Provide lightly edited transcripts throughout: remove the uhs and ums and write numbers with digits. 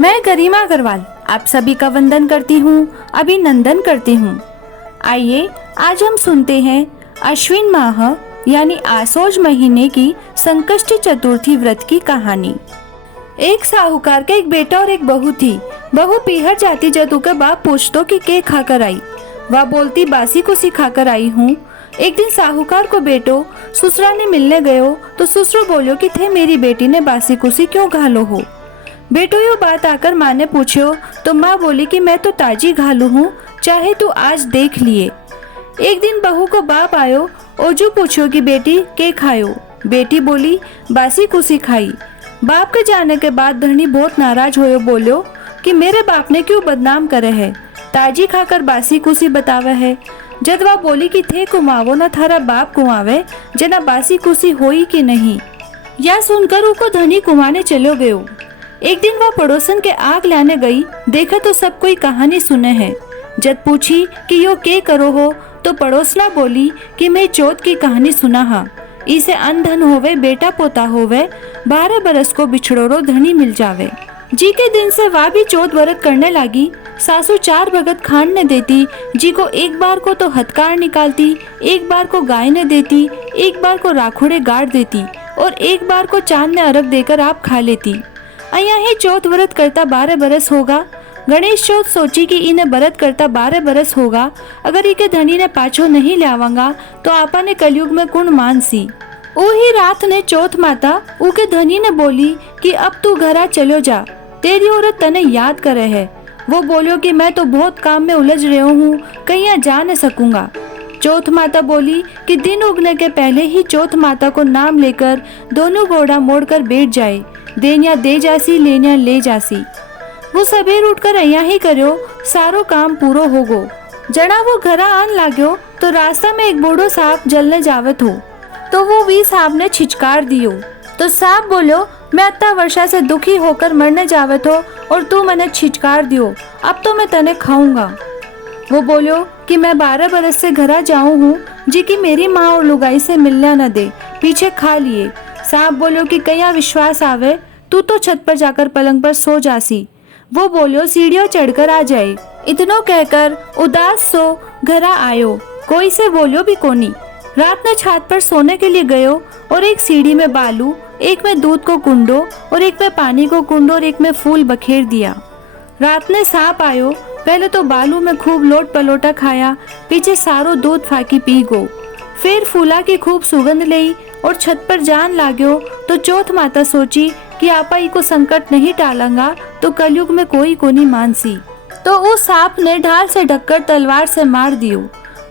मैं गरिमा अग्रवाल आप सभी का वंदन करती हूँ, अभिनंदन करती हूँ। आइए आज हम सुनते हैं अश्विन माह यानी आसोज महीने की संकष्टी चतुर्थी व्रत की कहानी। एक साहूकार का एक बेटा और एक बहू थी। बहू पीहर जाती जतू के बाप पूछतो कि के खाकर आई। वह बोलती बासी को सिखाकर आई हूँ। एक दिन साहूकार को बेटो ससुराल ने मिलने गयो तो ससुर बोलो कि थे मेरी बेटी ने बासी कुसी क्यों घालो हो। बेटो यो बात आकर माँ ने पूछो तो माँ बोली कि मैं तो ताजी घालू हूँ, चाहे तू आज देख लिए। एक दिन बहू को बाप आयो ओजू पूछो कि बेटी के खायो। बेटी बोली बासी कुसी खाई। बाप के जाने के बाद धनी बहुत नाराज होयो, बोलो कि मेरे बाप ने क्यों बदनाम करे है, ताजी खाकर बासी कुसी बतावे है। जद वह बोली कि थे कुमावो न थारा बाप कुमावे, जना बासी कुसी होई कि नहीं। यह सुनकर उको धनी कुमाने चलो गयो। एक दिन वह पड़ोसन के आग लाने गई, देखा तो सब कोई कहानी सुने है। जब पूछी कि यो के करो हो तो पड़ोसना बोली कि मैं चौथ की कहानी सुना हा। इसे अनधन होवे बेटा पोता होवे, 12 बरस को बिछड़ोरो धनी मिल जावे। जी के दिन से वह भी चौथ व्रत करने लगी। सासू 4 भगत खान ने देती, जी को एक बार को तो हथकार निकालती, एक बार को गाय ने देती, एक बार को राखुड़े गाड़ देती और एक बार को चांद ने अर्घ देकर आप खा लेती। अया ही चौथ व्रत करता 12 बरस होगा। गणेश चौथ सोची कि इन्हें व्रत करता 12 बरस होगा, अगर इके धनी ने पाछो नहीं लावांगा तो आपा ने कलयुग में कुण मानसी। ओही रात ने चौथ माता उके धनी ने बोली कि अब तू घरा चलो जा, तेरी औरत तने याद करे है। वो बोलो कि मैं तो बहुत काम में उलझ रहे हूँ, कहीं जा न सकूंगा। चौथ माता बोली कि दिन उगने के पहले ही चौथ माता को नाम लेकर दोनों घोड़ा मोड़कर बैठ जाए, देनिया दे जासी लेनिया ले जासी। वो सबेर उठकर अया ही करो, सारो काम पूरो हो गो। जना वो घरा आन लाग्यो तो रास्ता में एक बूढ़ो सांप जलने जावत हो, तो वो वी सांप ने छिचकार दियो। तो सांप बोलो मैं अत्ता वर्षा से दुखी होकर मरने जावत हो और तू मैंने छिचकार दियो, अब तो मैं तने खाऊंगा। वो बोलो कि मैं 12 बरस से घरा जाऊं हूँ, जी की मेरी माँ और लुगाई से मिलना न दे, पीछे खा लिए। सांप बोलो कि कया विश्वास आवे, तू तो छत पर जाकर पलंग पर सो जासी। वो बोलो सीढ़ियों चढ़कर आ जाए। इतनो कहकर उदास सो घरा आयो, कोई से बोलो भी कोनी। रात में छत पर सोने के लिए गयो और एक सीढ़ी में बालू, एक में दूध को कुंडो और एक में पानी को कुंडो और एक में फूल बखेर दिया। रात में सांप आयो, पहले तो बालू में खूब लोट पलोटा खाया, पीछे सारो दूध फाकी पी गो। फिर फूला की खूब सुगंध लई और छत पर जान लाग्यो। तो चौथ माता सोची कि आपा को संकट नहीं टालांगा तो कलयुग में कोई कोनी मानसी। तो उस सांप ने ढाल से ढककर तलवार से मार दियो।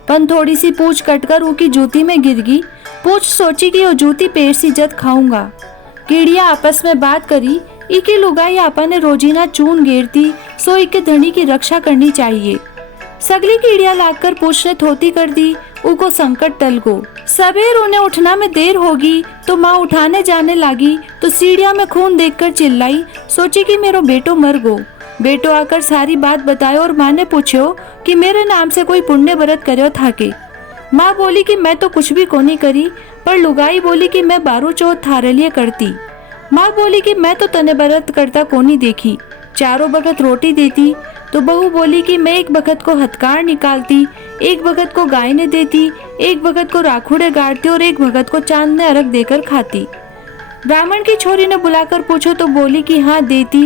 पन थोड़ी सी पूंछ कटकर उनकी जूती में गिर गई। पूंछ सोची कि वो जूती पेड़ सी जद खाऊंगा। कीड़िया आपस में बात करी, इके लुगाई आपा ने रोजीना चून गेरती, सो इके धनी की रक्षा करनी चाहिए। सगली कीड़िया लाकर पूंछ ने थोती कर दी, उको संकट टल गो। सबेर उन्हें उठना में देर होगी तो माँ उठाने जाने लगी तो सीढ़िया में खून देखकर चिल्लाई, सोची कि मेरो बेटो मर गो। बेटो आकर सारी बात बतायो और माँ ने पूछो कि मेरे नाम से कोई पुण्य व्रत करो था के। माँ बोली कि मैं तो कुछ भी कोनी करी, पर लुगाई बोली कि मैं 12 चौथ थारे लिए करती। माँ बोली कि मैं तो तने व्रत करता कोनी देखी, चारों बखत रोटी देती। तो बहू बोली कि मैं एक बखत को हथकार निकालती, एक बखत को गाय ने देती, एक बखत को राखुड़े गाड़ती और एक बखत को चांद ने अर्घ देकर खाती। ब्राह्मण की छोरी ने बुलाकर पूछो तो बोली कि हाँ देती।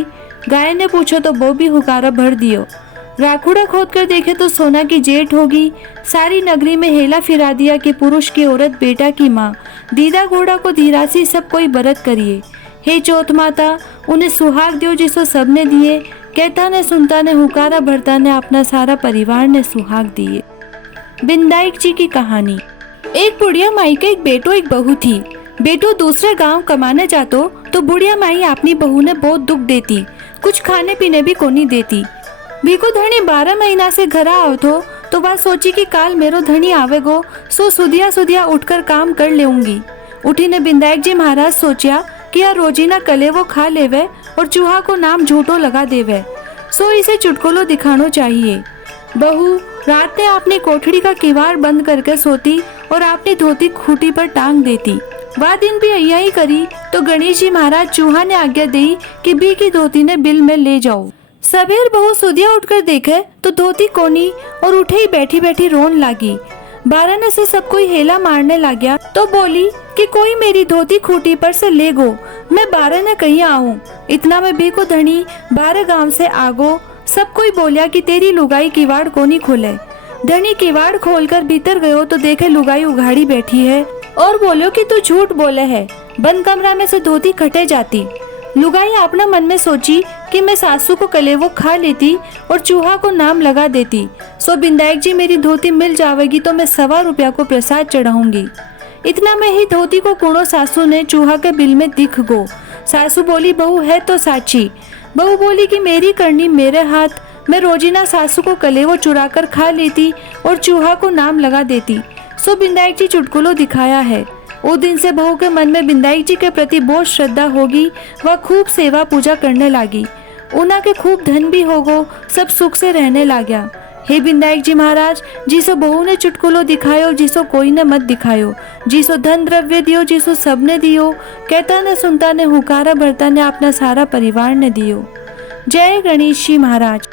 गाय ने पूछो तो वो भी हुकारा भर दियो। राखुड़ा खोद कर देखे तो सोना की जेठ होगी। सारी नगरी में हेला फिरा दिया कि पुरुष की औरत बेटा की माँ, दीदा घोड़ा को धीरासी सब कोई व्रत करिए। हे चौथ माता उन्हें सुहाग दियो जिसो सबने दिए। कहता ने सुनता ने हुकारा भरता ने अपना सारा परिवार ने सुहाग दिए। बिंदाई जी की कहानी। एक बुढ़िया माई का एक बेटो एक बहू थी। बेटो दूसरे गांव कमाने जातो तो बुढ़िया माई अपनी बहू ने बहुत दुख देती, कुछ खाने पीने भी कोनी देती। बीको धनी 12 महीना से घरा आवतो तो वह सोची कि काल मेरो धनी आवेगो, सो सुधिया सुधिया उठकर काम कर लेऊंगी। उठी ने बिंदायक जी महाराज सोचा कि यार रोजीना कले वो खा लेवे और चूहा को नाम झूठो लगा देवे, सो इसे चुटकुलो दिखानो चाहिए। बहू रात ने अपनी कोठड़ी का किवाड़ बंद करके सोती और अपनी धोती खूटी पर टांग देती। वह दिन भी यही करी तो गणेश जी महाराज चूहा ने आज्ञा दी कि बी की धोती ने बिल में ले जाओ। सबेर बहू सुदिया उठकर देखे तो धोती कोनी और उठे ही बैठी बैठी रोन लगी। बारह से सब कोई हेला मारने लगा तो बोली कि कोई मेरी धोती खूटी पर से ले गो, मैं 12 न कहीं आऊं। इतना में बी को धनी 12 गांव से आगो। सब कोई बोलिया कि तेरी लुगाई किवाड़ कोनी खोले। धनी किवाड़ खोलकर भीतर गयो तो देखे लुगाई उघाड़ी बैठी है और बोलो कि तू झूठ बोले है, बंद कमरा में से धोती खटे जाती। लुगाई अपना मन में सोची कि मैं सासू को कलेवो खा लेती और चूहा को नाम लगा देती, सो बिंदायक जी मेरी धोती मिल जावेगी तो मैं 1.25 रुपया को प्रसाद चढ़ाऊंगी। इतना में ही धोती को कुणो सासू ने चूहा के बिल में दिख गो। सासू बोली बहू है तो साची। बहू बोली कि मेरी करनी मेरे हाथ, मैं रोजीना सासू को कलेवो चुरा कर खा लेती और चूहा को नाम लगा देती। सो बिंदायक जी चुटकुलो दिखाया है। उस दिन से बहू के मन में बिंदायक जी के प्रति बहुत श्रद्धा होगी। वह खूब सेवा पूजा करने लगी। उना के खूब धन भी होगो, सब सुख से रहने लाग्या। हे बिंदायक जी महाराज, जिसो बहू ने चुटकुलो दिखायो, जिसो कोई ने मत दिखायो, जिसो धन द्रव्य दियो, जिसो सबने दियो, कहता ने सुनता ने हुकारा भरता ने अपना सारा परिवार ने दियो। जय गणेश जी महाराज।